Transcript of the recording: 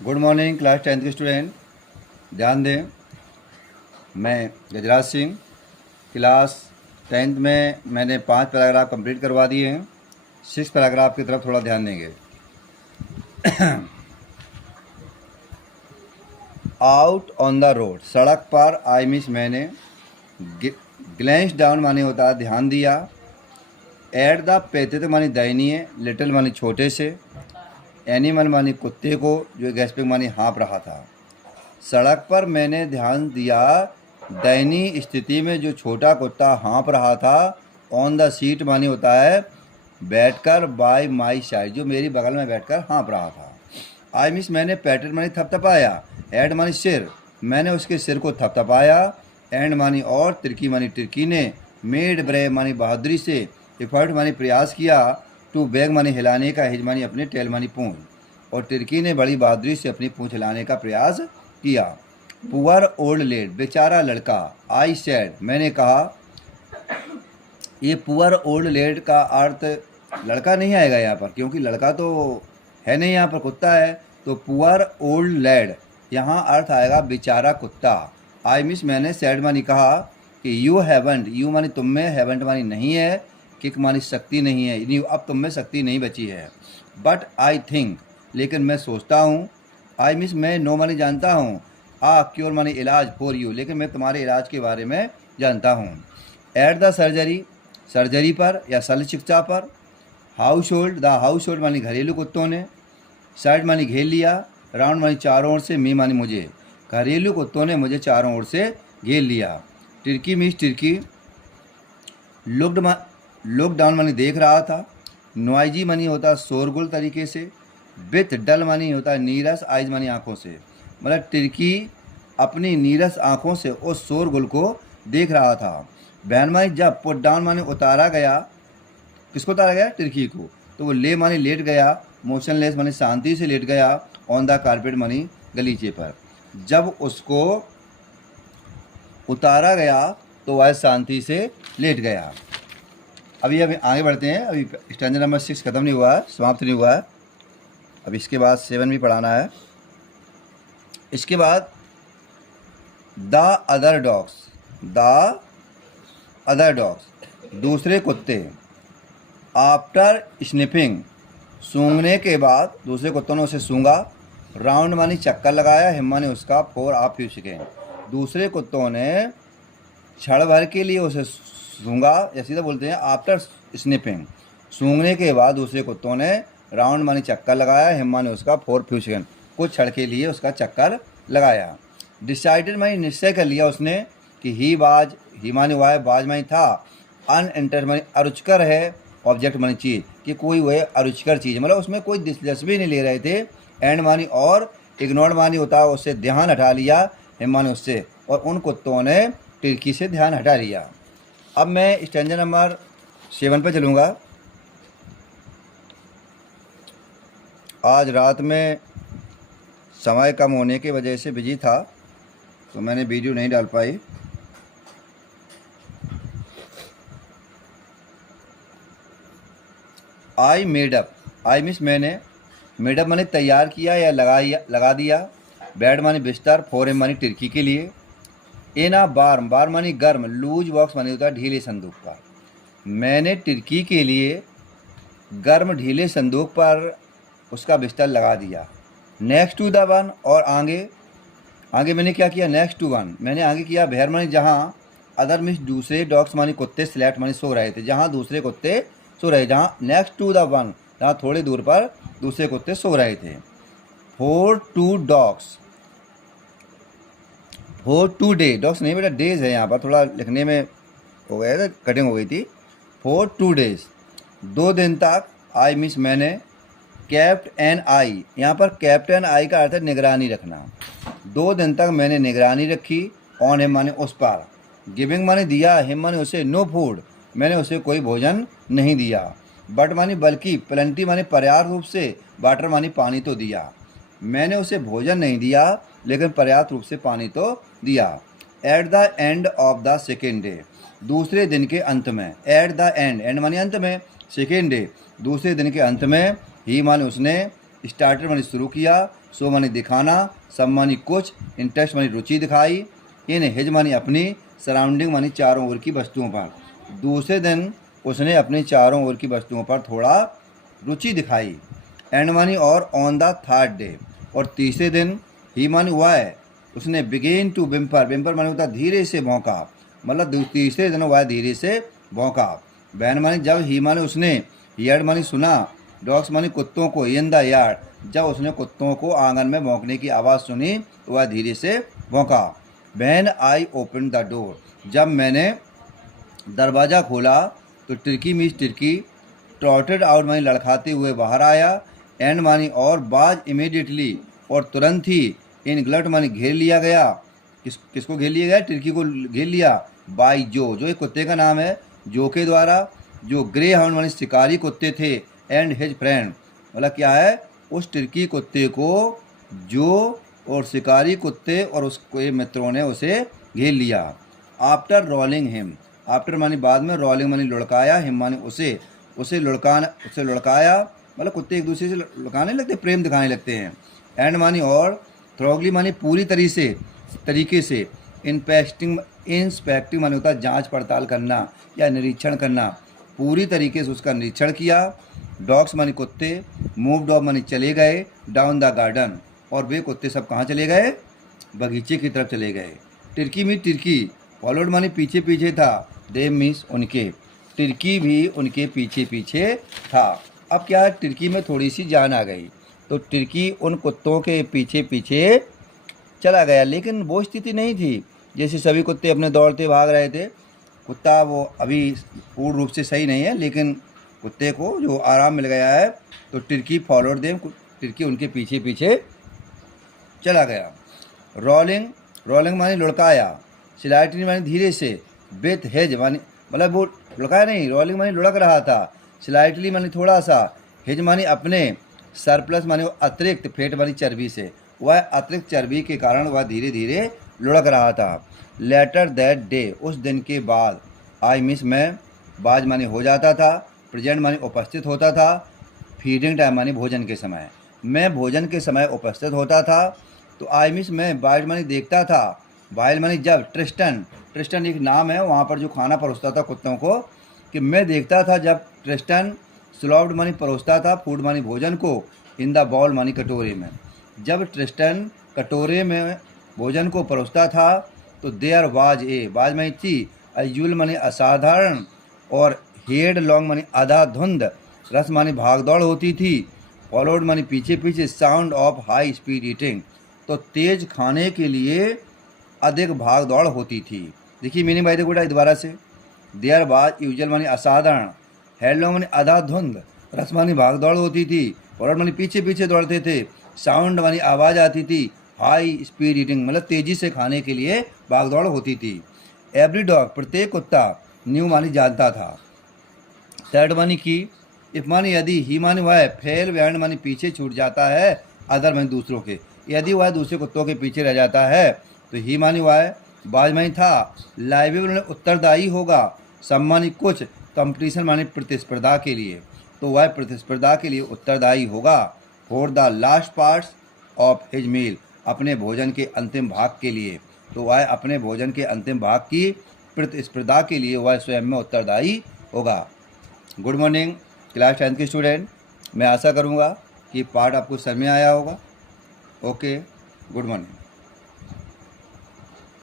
Good morning class 10th के student. ध्यान दें, मैं गजराज सिंह। क्लास 10th में मैंने 5 पैराग्राफ कंप्लीट करवा दिए हैं। 6 पैराग्राफ की तरफ थोड़ा ध्यान देंगे। आउट ऑन द रोड, सड़क पर। आई मिस, मैंने। ग्लेंस डाउन माने होता है ध्यान दिया। एट द पेते तो मानी दयनीय, लिटिल मानी छोटे से। एनिमल मानी कुत्ते को जो गैस्पिंग मानी हाँप रहा था। सड़क पर मैंने ध्यान दिया, दयनीय स्थिति में जो छोटा कुत्ता हाँप रहा था। ऑन द सीट मानी होता है बैठकर, बाय माई साइड जो मेरी बगल में बैठकर हाँप रहा था। आई मिस, मैंने पैटेड मानी थपथपाया। एड मानी सिर, मैंने उसके सिर को थपथपाया। एंड मानी और, तिरकी मानी टिरकी ने। मेड ब्रेव मानी बहादुरी से। एफर्ट मानी प्रयास किया। टू बैग मानी हिलाने का। हिज मानी अपने, टेल मानी पूंछ। और टिरकी ने बड़ी बहादुरी से अपनी पूंछ हिलाने का प्रयास किया। पुअर ओल्ड लेड, बेचारा लड़का। आई सेड, मैंने कहा। ये पुअर ओल्ड लेड का अर्थ लड़का नहीं आएगा यहाँ पर, क्योंकि लड़का तो है नहीं, यहाँ पर कुत्ता है। तो पुअर ओल्ड लेड यहाँ अर्थ आएगा बेचारा कुत्ता। आई मिस, मैंने सेड मानी कहा कि यू हैवेंट, यू मानी तुम में, हैवेंट मानी नहीं है, किक मानी शक्ति नहीं है, यानी अब तुम में शक्ति नहीं बची है। बट आई थिंक, लेकिन मैं सोचता हूँ। आई मिस, मैं नो मानी जानता हूँ। क्योर मानी इलाज, फॉर यू, लेकिन मैं तुम्हारे इलाज के बारे में जानता हूँ। एट द सर्जरी, सर्जरी पर या शल्य चिकित्सा पर। House hold, the house hold मानी घरेलू कुत्तों ने। साइड मानी घेर लिया। राउंड मानी चारों ओर से। मी मानी मुझे, घरेलू कुत्तों ने मुझे चारों ओर से घेर लिया। टिरकी मीस टिरकी। लुक डाउन मानी देख रहा था। नॉइजी मानी होता शोरगुल तरीके से। विथ डल मानी होता है नीरस, आइज मानी आँखों से। मतलब टिरकी अपनी नीरस आँखों से उस शोरगुल को देख रहा था। बैन मानी जब, पुट डाउन मानी उतारा गया। किसको उतारा गया? टिरकी को। तो वो ले मानी लेट गया। मोशनलेस मानी शांति से लेट गया। ऑन द कारपेट मानी गलीचे पर। जब उसको उतारा गया तो वह शांति से लेट गया। अभी आगे बढ़ते हैं। अभी स्टैंडर्ड नंबर 6 खत्म नहीं हुआ है, समाप्त नहीं हुआ है। अब इसके बाद 7 भी पढ़ाना है। इसके बाद the other dogs, the other dogs, दूसरे कुत्ते। आफ्टर स्निफिंग, सूंघने के बाद, दूसरे कुत्तों ने उसे सूंघा। राउंड मानी चक्कर लगाया। हिम्मा ने उसका, फॉर आप फ्यू सेकेंड, दूसरे कुत्तों ने क्षण भर के लिए उसे सूंघा, या सीधा बोलते हैं आफ्टर स्निफिंग, सूंघने के बाद दूसरे कुत्तों ने राउंड मानी चक्कर लगाया। हिम्मा ने उसका, फॉर फ्यू सेकेंड, कुछ क्षण के लिए उसका चक्कर लगाया। डिसाइडेड मानी निश्चय कर लिया उसने कि ही मानी हुआ है, बाज मानी था। अनइंटर मानी अरुचिकर है। ऑब्जेक्ट मानी चीज़, कि कोई वह अरुचिकर चीज़, मतलब उसमें कोई दिलचस्पी नहीं ले रहे थे। एंड मानी और, इग्नोर्ड मानी होता है उससे ध्यान हटा लिया। हिम्मा ने उससे, और उन कुत्तों ने टिरकी से ध्यान हटा लिया। अब मैं स्टैंडर्ड नंबर 7 पे चलूँगा। आज रात में समय कम होने की वजह से बिजी था, तो मैंने वीडियो नहीं डाल पाई। आई मेडअप, आई मिस, मैंने। मेडअप मानी तैयार किया या लगा दिया। बेड मानी बिस्तर। फॉर मानी टिरकी के लिए। इन आ बार, बार मानी गर्म। लूज बॉक्स मानी होता है ढीले संदूक पर। मैंने टिरकी के लिए गर्म ढीले संदूक पर उसका बिस्तर लगा दिया। नेक्स्ट टू द वन, और आगे मैंने क्या किया? नेक्स्ट टू वन, मैंने आगे किया बहर मानी जहाँ। अदर मीन्स दूसरे, डॉग्स मानी कुत्ते, स्लेट मानी सो रहे थे, जहाँ दूसरे कुत्ते सो रहे, जहाँ नेक्स्ट टू द वन, जहाँ थोड़ी दूर पर दूसरे कुत्ते सो रहे थे। For two dogs, for two day, dogs नहीं बेटा डेज है, यहाँ पर थोड़ा लिखने में हो गया था, कटिंग हो गई थी। फॉर 2 डेज, 2 दिन तक। आई मिस, मैंने। कैप्ट एन आई, यहाँ पर कैप्ट एन आई का अर्थ है निगरानी रखना। 2 दिन तक मैंने निगरानी रखी। ऑन हिम माने उस पर। गिविंग माने दिया। हिम माने उसे, नो फूड, मैंने उसे कोई भोजन नहीं दिया। बट मानी बल्कि, प्लेंटी माने पर्याप्त रूप से। वाटर मानी पानी तो दिया। मैंने उसे भोजन नहीं दिया, लेकिन पर्याप्त रूप से पानी तो दिया। At the end of the second day, दूसरे दिन के अंत में। एट द एंड, एंड मानी अंत में, सेकेंड डे दूसरे दिन के अंत में। ही माने उसने, स्टार्टेड मानी शुरू किया, शो मानी दिखाना, सम मानी कुछ, इंटरेस्ट मानी रुचि दिखाई, इन हिज मानी अपनी, सराउंडिंग मानी चारों ओर की वस्तुओं पर। दूसरे दिन उसने अपनी चारों ओर की वस्तुओं पर थोड़ा रुचि दिखाई। एंड मानी और ऑन द थर्ड डे, और तीसरे दिन ही मानी वह उसने बिगेन टू विम्पर, विम्पर मानी होता धीरे से भौंका, मतलब तीसरे दिन वह धीरे से भौंका। बैन मानी जब, ही मानी उसने, यार्ड मानी सुना, डॉग्स मानी कुत्तों को, इन द यार्ड जब उसने कुत्तों को आंगन में भौंकने की आवाज़ सुनी तो वह धीरे से भौंका। When I open the door, जब मैंने दरवाज़ा खोला तो टिर्की मीस टिर्की ट्रॉटेड आउट मानी लड़खाते हुए बाहर आया। एंड मानी और बाज इमीडिएटली, और तुरंत ही, इन ग्लट मानी घेर लिया गया। किसको घेर लिया गया? टिर्की को घेर लिया। बाई जो, जो एक कुत्ते का नाम है, जो के द्वारा, जो ग्रे हाउंड मानी शिकारी कुत्ते थे। एंड हिज फ्रेंड, मतलब क्या है, उस टिर्की कुत्ते को जो और शिकारी कुत्ते और उसके मित्रों ने उसे घेर लिया। आफ्टर रोलिंग हिम, आफ्टर मानी बाद में, रोलिंग मानी लुढ़काया, हिम मानी उसे लुढ़काया, मतलब कुत्ते एक दूसरे से लुढ़काने लगते, प्रेम दिखाने लगते हैं। एंड मानी और, थ्रोगली मानी पूरी तरीके से, इंस्पेक्टिंग मानी होता है जांच पड़ताल करना या निरीक्षण करना, पूरी तरीके से उसका निरीक्षण किया। डॉग्स मानी कुत्ते, मूव्ड ऑफ मानी चले गए, डाउन द गार्डन, और वे कुत्ते सब कहाँ चले गए? बगीचे की तरफ चले गए। टिर्की में टिर्की, फॉलोड मानी पीछे पीछे था, देम मीन्स उनके, टिर्की भी उनके पीछे पीछे था। अब क्या है, टिर्की में थोड़ी सी जान आ गई, तो टिर्की उन कुत्तों के पीछे पीछे चला गया, लेकिन वो स्थिति नहीं थी जैसे सभी कुत्ते अपने दौड़ते भाग रहे थे। कुत्ता वो अभी पूर्ण रूप से सही नहीं है, लेकिन कुत्ते को जो आराम मिल गया है, तो टिर्की फॉलोड देम, टिर्की उनके पीछे पीछे चला गया। रोलिंग मानी लुढ़काया, स्लाइटली मानी धीरे से, विथ हेज मानी, मतलब वो लुढ़काया नहीं, रोलिंग मानी लुढ़क रहा था, स्लाइटली मानी थोड़ा सा, हेज मानी अपने, सरप्लस मानी अतिरिक्त, फेट मानी चर्बी से, वह अतिरिक्त चर्बी के कारण वह धीरे धीरे लुढ़क रहा था। लेटर दैट डे, उस दिन के बाद, आई मिस मैं, बाज मानी हो जाता था, प्रेजेंट मानी उपस्थित होता था, फीडिंग टाइम मानी भोजन के समय, मैं भोजन के समय उपस्थित होता था। तो आई मिस मैं, बाइट मानी देखता था, वाइल मानी जब, ट्रिस्टन एक नाम है वहाँ पर जो खाना परोसता था कुत्तों को, कि मैं देखता था जब ट्रिस्टन स्लॉव्ड मानी परोसता था, फूड मानी भोजन को, इन द बाउल मानी कटोरे में, जब ट्रिस्टन कटोरे में भोजन को परोसता था, तो देयर वाज ए, वाज मानी थी, अयूल मानी असाधारण, और हेड लॉन्ग मानी आधा धुंध, रस मानी भागदौड़ होती थी, फॉलोड मानी पीछे पीछे, sound of high speed eating, तो तेज खाने के लिए अधिक भाग दौड़ होती थी। देखिए मीनिंग भाई देखो दोबारा से, देयर बाज यूजल मानी असाधारण, हेडलॉन्ग मानी आधा धुंध, रस मानी भाग दौड़ होती थी, फॉलोड मानी पीछे पीछे दौड़ते थे, साउंड मानी आवाज़ आती थी, हाई स्पीड ईटिंग मतलब तेज़ी से खाने के लिए भाग दौड़ होती थी। एवरी डॉग प्रत्येक कुत्ता, न्यू मानी जानता था। थर्ड मानी की, इफ मानी यदि, ही मानी वह, फेल वैंड मानी पीछे छूट जाता है, अदर मानी दूसरों के, यदि वह दूसरे कुत्तों के पीछे रह जाता है, तो ही मानी वह, बाज मानी था, लाइबल मानी उत्तरदायी होगा, सम मानी कुछ, कंपटीशन मानी प्रतिस्पर्धा के लिए, तो वह प्रतिस्पर्धा के लिए उत्तरदायी होगा। For the last parts of his meal, अपने भोजन के अंतिम भाग के लिए, तो वह अपने भोजन के अंतिम भाग की प्रतिस्पर्धा के लिए वह स्वयं में उत्तरदायी होगा। गुड मॉर्निंग क्लास 10 के स्टूडेंट, मैं आशा करूँगा कि पार्ट आपको समझ में आया होगा। Okay, good morning.